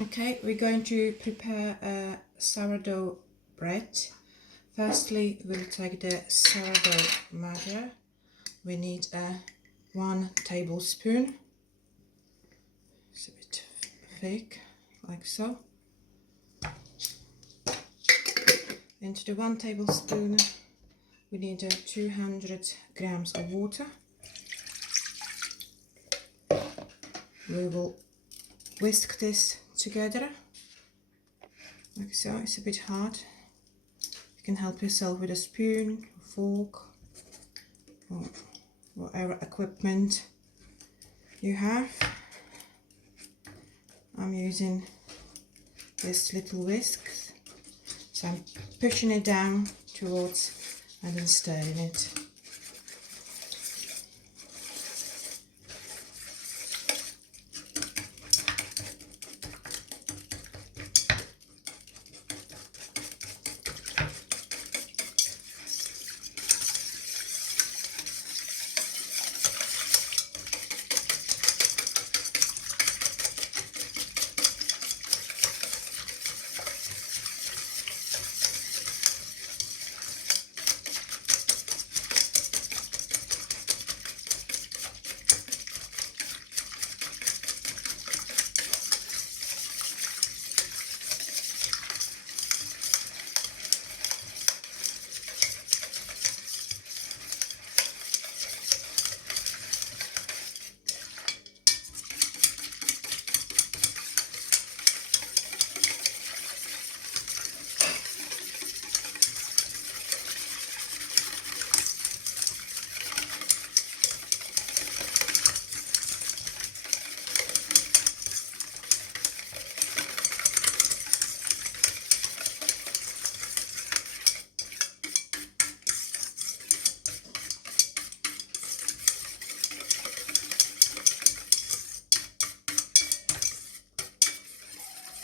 Okay, we're going to prepare a sourdough bread. Firstly, we'll take the sourdough Madre. We need 1 tablespoon. It's a bit thick, like so. Into the 1 tablespoon, we need 200 grams of water. We will whisk this together, like so. It's a bit hard. You can help yourself with a spoon, a fork, or whatever equipment you have. I'm using this little whisk, so I'm pushing it down towards and then stirring it.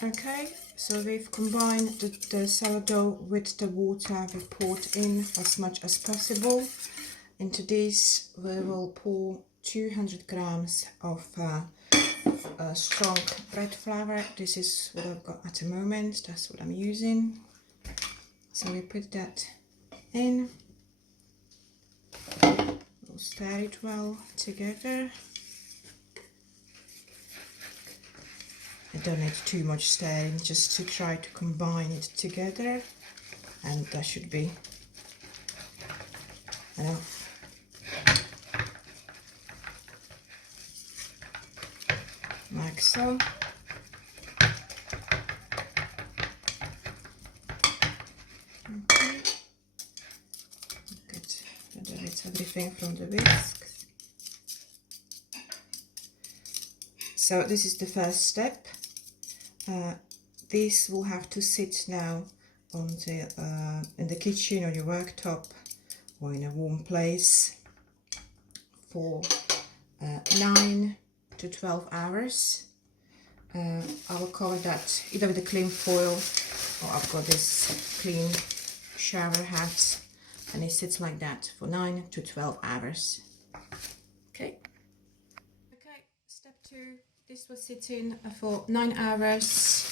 Okay, so we've combined the sourdough with the water. We poured in as much as possible. Into this we will pour 200 grams of strong bread flour. This is what I've got at the moment, that's what I'm using. So we put that in, we'll stir it well together. I don't need too much stirring, just to try to combine it together, and that should be enough. Like so. Okay. Get everything from the whisk. So this is the first step. This will have to sit now on the in the kitchen or your worktop or in a warm place for 9 to 12 hours. I will cover that either with a clean foil, or I've got this clean shower hat, and it sits like that for 9 to 12 hours. Okay. Okay, step 2. This was sitting for 9 hours.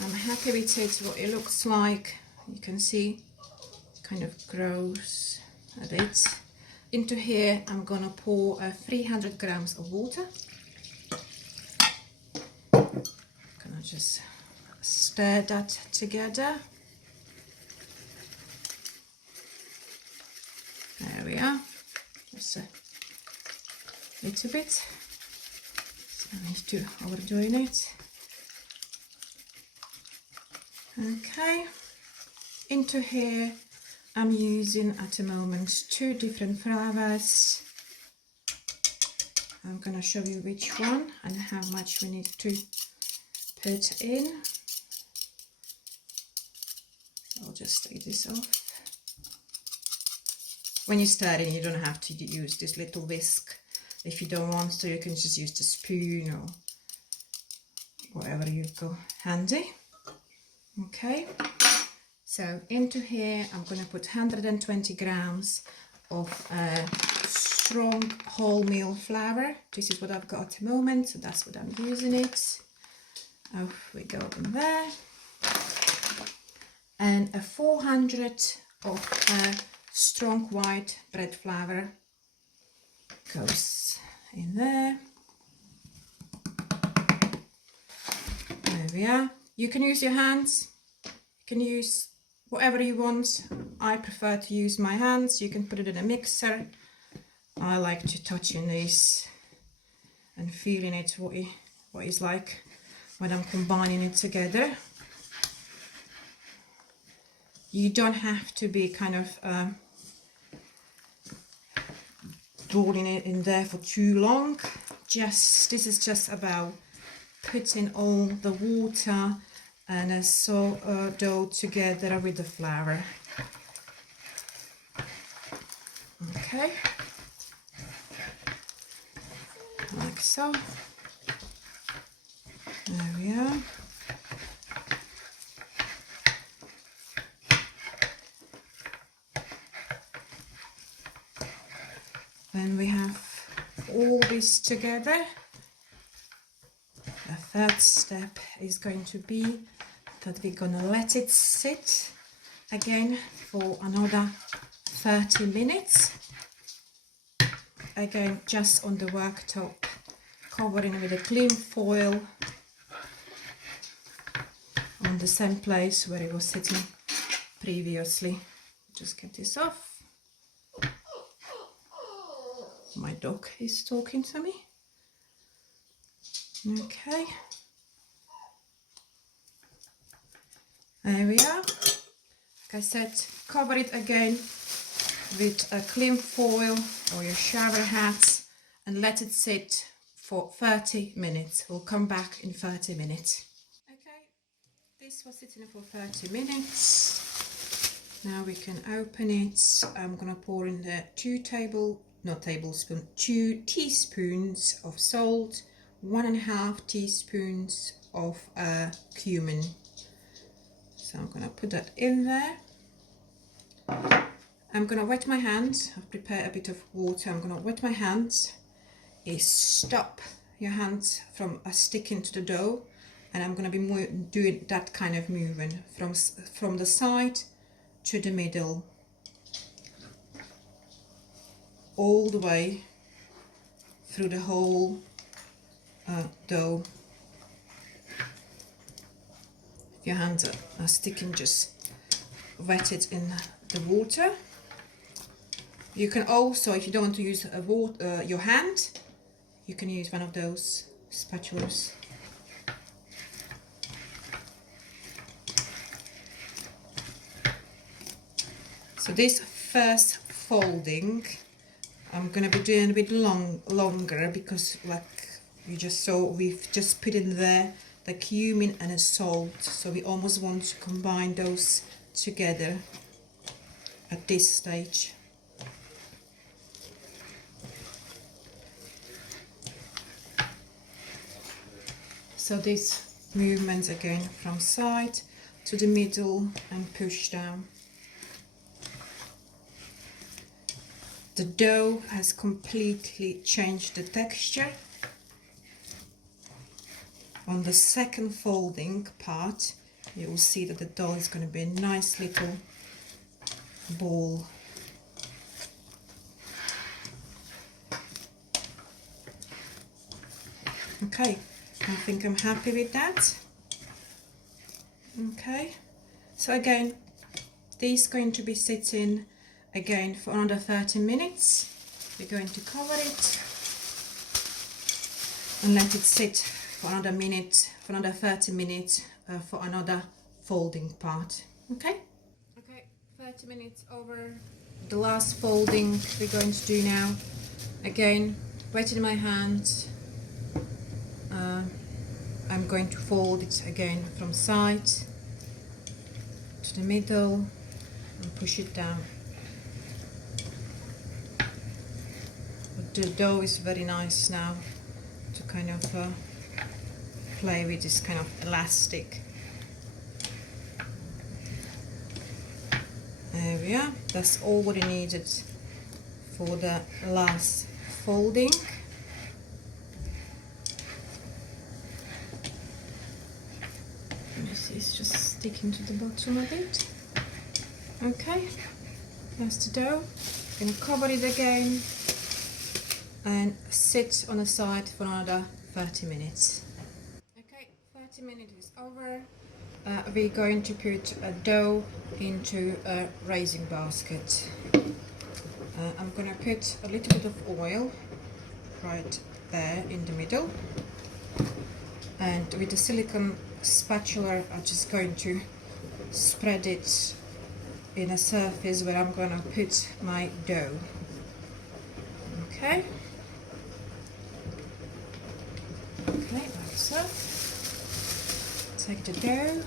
I'm happy with it, what it looks like. You can see it kind of grows a bit. Into here I'm gonna pour 300 grams of water. Gonna just stir that together. There we are. Just a little bit. I need to overdoing it. Okay, into here I'm using at the moment 2 different flours. I'm gonna show you which one and how much we need to put in. So I'll just take this off. When you're stirring, you don't have to use this little whisk. If you don't want to, you can just use the spoon or whatever you've got handy. Okay, so into here I'm going to put 120 grams of strong wholemeal flour. This is what I've got at the moment, so that's what I'm using it. Off we go in there. And a 400 of strong white bread flour goes in there. There we are. You can use your hands, you can use whatever you want. I prefer to use my hands. You can put it in a mixer. I like to touch in this and feeling it, what it's like when I'm combining it together. You don't have to be kind of rolling it in there for too long. This is just about putting all the water and a sourdough together with the flour. Okay, like so. There we are. When we have all this together, the third step is going to be that we're gonna let it sit again for another 30 minutes. Again, just on the worktop, covering with a clean foil on the same place where it was sitting previously. Just get this off. My dog is talking to me. Okay. There we are. Like I said, cover it again with a clean foil or your shower hat and let it sit for 30 minutes. We'll come back in 30 minutes. Okay, this was sitting for 30 minutes. Now we can open it. I'm gonna pour in the 2 teaspoons of salt, 1.5 teaspoons of cumin. So I'm gonna put that in there. I'm gonna wet my hands. I've prepared a bit of water. I'm gonna wet my hands. Stop your hands from sticking to the dough, and I'm gonna be doing that kind of movement from the side to the middle, all the way through the whole dough. If your hands are sticking, just wet it in the water. You can also, if you don't want to use your hand, you can use one of those spatulas. So this first folding, I'm going to be doing a bit longer because, like you just saw, we've just put in there the cumin and the salt, so we almost want to combine those together at this stage. So these movements again from side to the middle and push down. The dough has completely changed the texture. On the second folding part, you will see that the dough is going to be a nice little ball. Okay, I think I'm happy with that. Okay, so again, this is going to be sitting again for another 30 minutes. We're going to cover it and let it sit for another minute, for another 30 minutes for another folding part. Okay? Okay, 30 minutes over. The last folding we're going to do now. Again, wet in my hand. I'm going to fold it again from side to the middle and push it down. But the dough is very nice now to kind of play with this kind of elastic. There we are. That's all what I needed for the last folding. sticking to the bottom a bit. Okay, that's the dough. Gonna cover it again and sit on the side for another 30 minutes. Okay, 30 minutes is over. We're going to put a dough into a raising basket. I'm gonna put a little bit of oil right there in the middle, and with the silicone spatula I'm just going to spread it in a surface where I'm gonna put my dough. Okay, like so. Take the dough.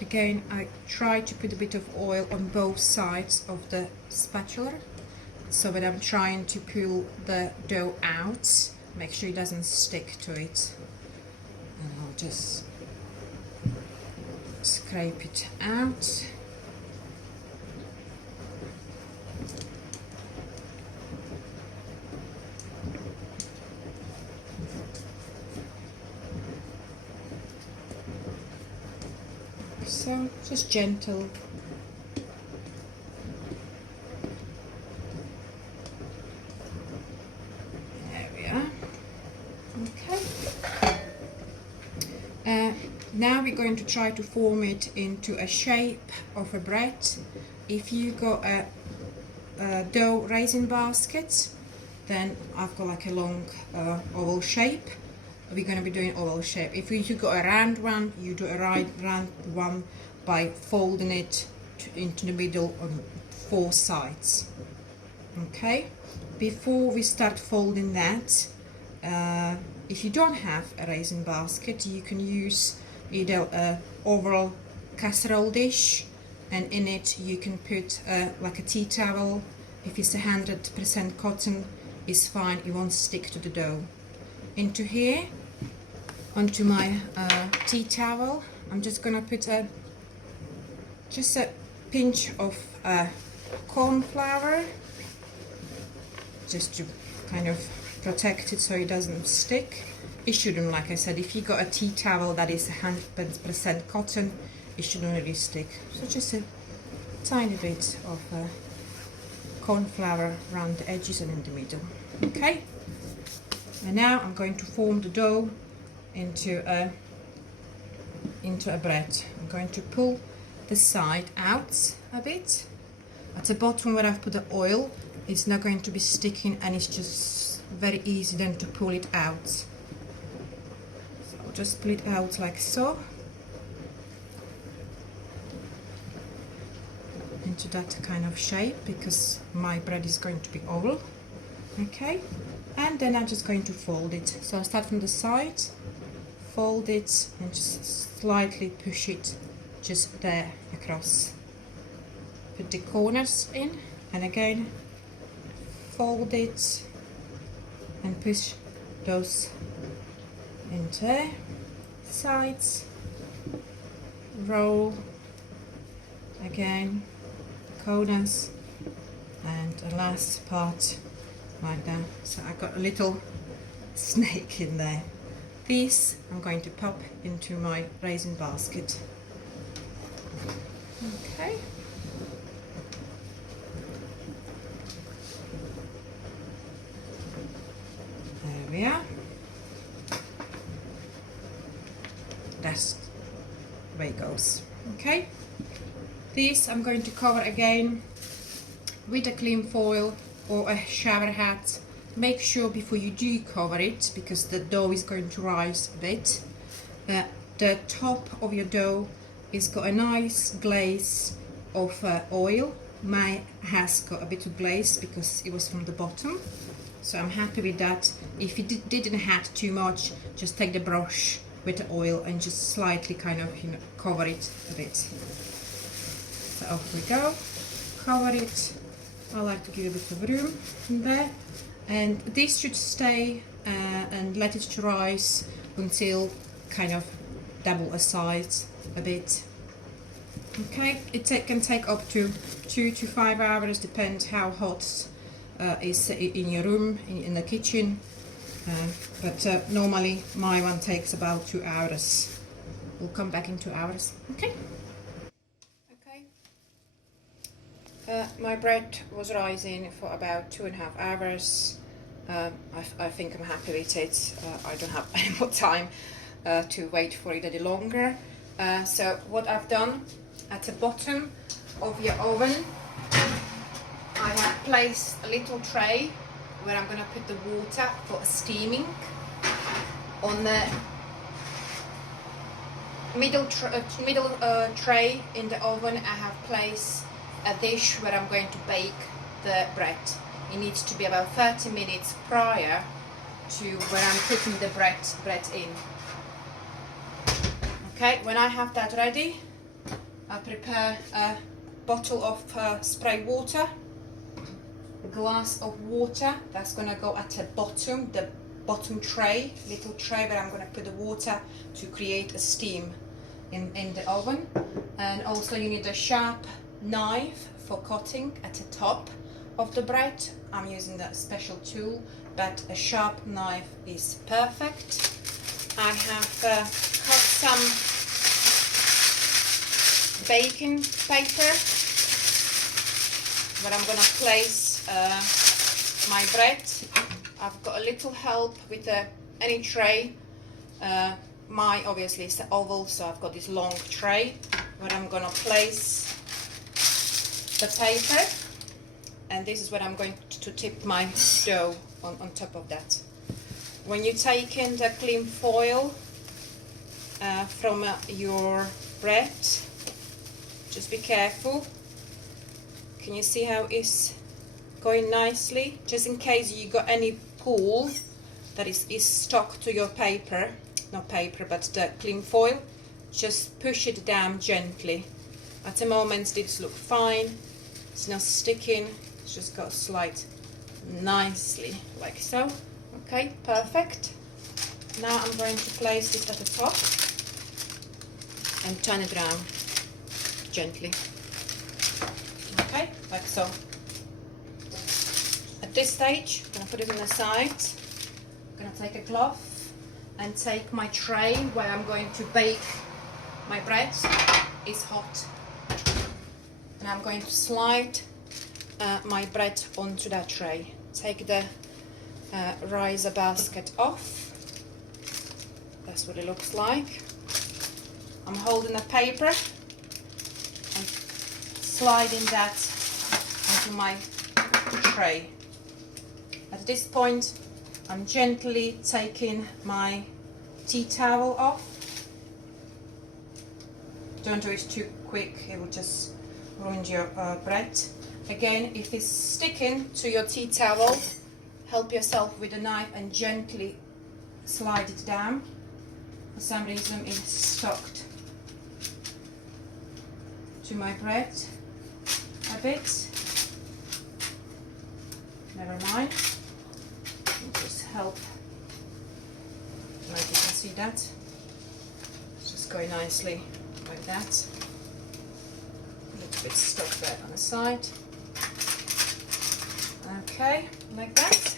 Again, I try to put a bit of oil on both sides of the spatula, so when I'm trying to pull the dough out, make sure it doesn't stick to it. And I'll just scrape it out. So, just gentle. There we are. Okay. Now we're going to try to form it into a shape of a bread. If you got a dough raising basket, then I've got like a long oval shape. We're going to be doing oval shape. If you got a round one, you do a round one by folding it into the middle on 4 sides. Okay, before we start folding that, if you don't have a raising basket, you can use either a oval casserole dish, and in it you can put like a tea towel. If it's 100% cotton, it's fine, it won't stick to the dough. Into here, onto my tea towel, I'm just gonna put just a pinch of corn flour, just to kind of protect it so it doesn't stick. It shouldn't, like I said, if you got a tea towel that is 100% cotton, it shouldn't really stick. So just a tiny bit of corn flour around the edges and in the middle. Okay, and now I'm going to form the dough into a bread. I'm going to pull the side out a bit. At the bottom where I've put the oil, it's not going to be sticking, and it's just very easy then to pull it out. So I'll just pull it out like so, into that kind of shape, because my bread is going to be oval. Okay, and then I'm just going to fold it. So I'll start from the side, fold it, and just slightly push it just there across. Put the corners in, and again fold it and push those into there. Sides, roll again, corners, and the last part like that. So I got a little snake in there. These I'm going to pop into my raisin basket. Okay. There we are. That's the way it goes. Okay. These I'm going to cover again with a clean foil or a shower hat. Make sure before you do cover it, because the dough is going to rise a bit, the top of your dough is got a nice glaze of oil. Mine has got a bit of glaze because it was from the bottom, so I'm happy with that. If you didn't have too much, just take the brush with the oil and just slightly kind of, you know, cover it a bit. So off we go, cover it. I like to give a bit of room in there, and this should stay and let it rise until kind of double a size a bit. Okay, it can take up to 2 to 5 hours, depends how hot is in your room, in the kitchen, but normally my one takes about 2 hours We'll come back in 2 hours. Okay. My bread was rising for about 2.5 hours. I think I'm happy with it. I don't have any more time to wait for it any longer. So what I've done, at the bottom of your oven, I have placed a little tray where I'm going to put the water for steaming. On the middle tray in the oven, I have placed a dish where I'm going to bake the bread. It needs to be about 30 minutes prior to where I'm putting the bread in. Okay, when I have that ready, I prepare a bottle of spray water, a glass of water that's going to go at the bottom tray, little tray where I'm going to put the water to create a steam in the oven. And also you need a sharp knife for cutting at the top of the bread. I'm using that special tool, but a sharp knife is perfect. I have cut some baking paper where I'm gonna place my bread. I've got a little help with any tray. My obviously is the oval, so I've got this long tray where I'm gonna place the paper, and this is where I'm going to tip my dough on top of that. When you take in the cling foil from your bread, just be careful. Can you see how it's going nicely? Just in case you got any pool that is stuck to your paper, not paper but the cling foil, just push it down gently. At the moment this looks fine, it's not sticking, it's just got a slide nicely like so. Okay, perfect. Now I'm going to place this at the top and turn it around gently. Okay, like so. At this stage, I'm going to put it on the side. I'm going to take a cloth and take my tray where I'm going to bake my bread. It's hot. And I'm going to slide my bread onto that tray. Take the riser basket off. That's what it looks like. I'm holding a paper and sliding that onto my tray. At this point, I'm gently taking my tea towel off. Don't do it too quick, it will just ruin your bread. Again, if it's sticking to your tea towel, help yourself with a knife and gently slide it down. For some reason it's stuck to my bread a bit. Never mind. I'll just help. Like you can see that. It's just going nicely like that. A little bit stuck there on the side. Okay, like that.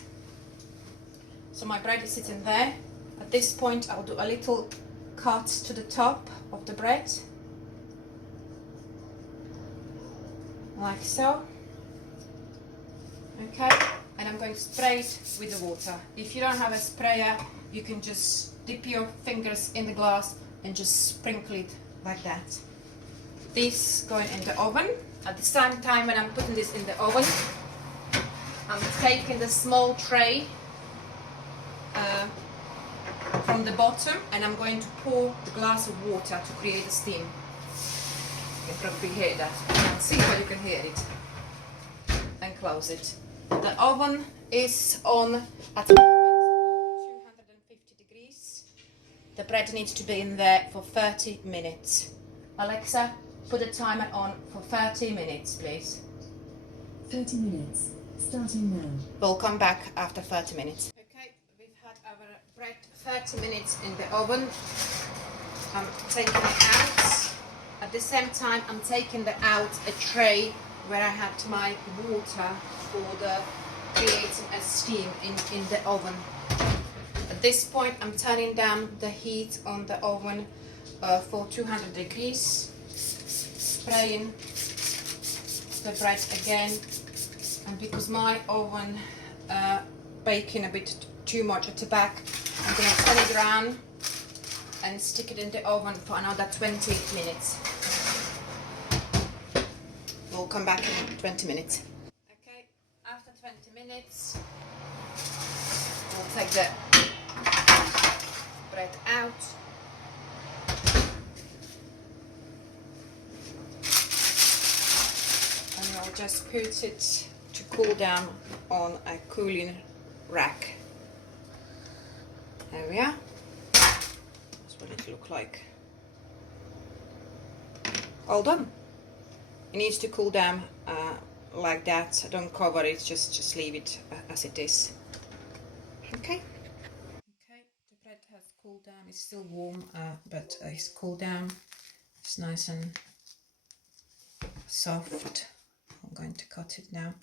So my bread is sitting there. At this point I'll do a little cut to the top of the bread. Like so. Okay, and I'm going to spray it with the water. If you don't have a sprayer, you can just dip your fingers in the glass and just sprinkle it like that. This going in the oven. At the same time when I'm putting this in the oven, I'm taking the small tray from the bottom and I'm going to pour the glass of water to create a steam. You can probably hear that. You can't see, but you can hear it. And close it. The oven is on at 250 degrees. The bread needs to be in there for 30 minutes. Alexa, put the timer on for 30 minutes, please. 30 minutes. Starting now. We'll come back after 30 minutes. Okay, we've had our bread 30 minutes in the oven. I'm taking it out. At the same time, I'm taking out a tray where I had my water for the creating a steam in the oven. At this point, I'm turning down the heat on the oven for 200 degrees, spraying the bread again. And because my oven baking a bit too much at the back, I'm going to turn it around and stick it in the oven for another 20 minutes. We'll come back in 20 minutes. Okay, after 20 minutes, we'll take the bread out. And we'll just put it to cool down on a cooling rack. There we are. That's what it looks like. All done. It needs to cool down like that. Don't cover it, just leave it as it is. Okay. Okay, the bread has cooled down. It's still warm, but it's cooled down. It's nice and soft. I'm going to cut it now.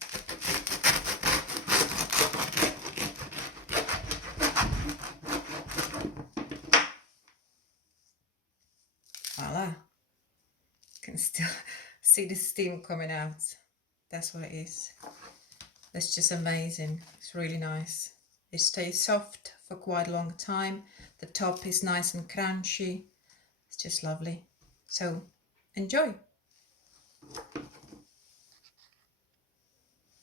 Voila. You can still see the steam coming out. That's what it is. That's just amazing. It's really nice. It stays soft for quite a long time. The top is nice and crunchy. It's just lovely. So enjoy.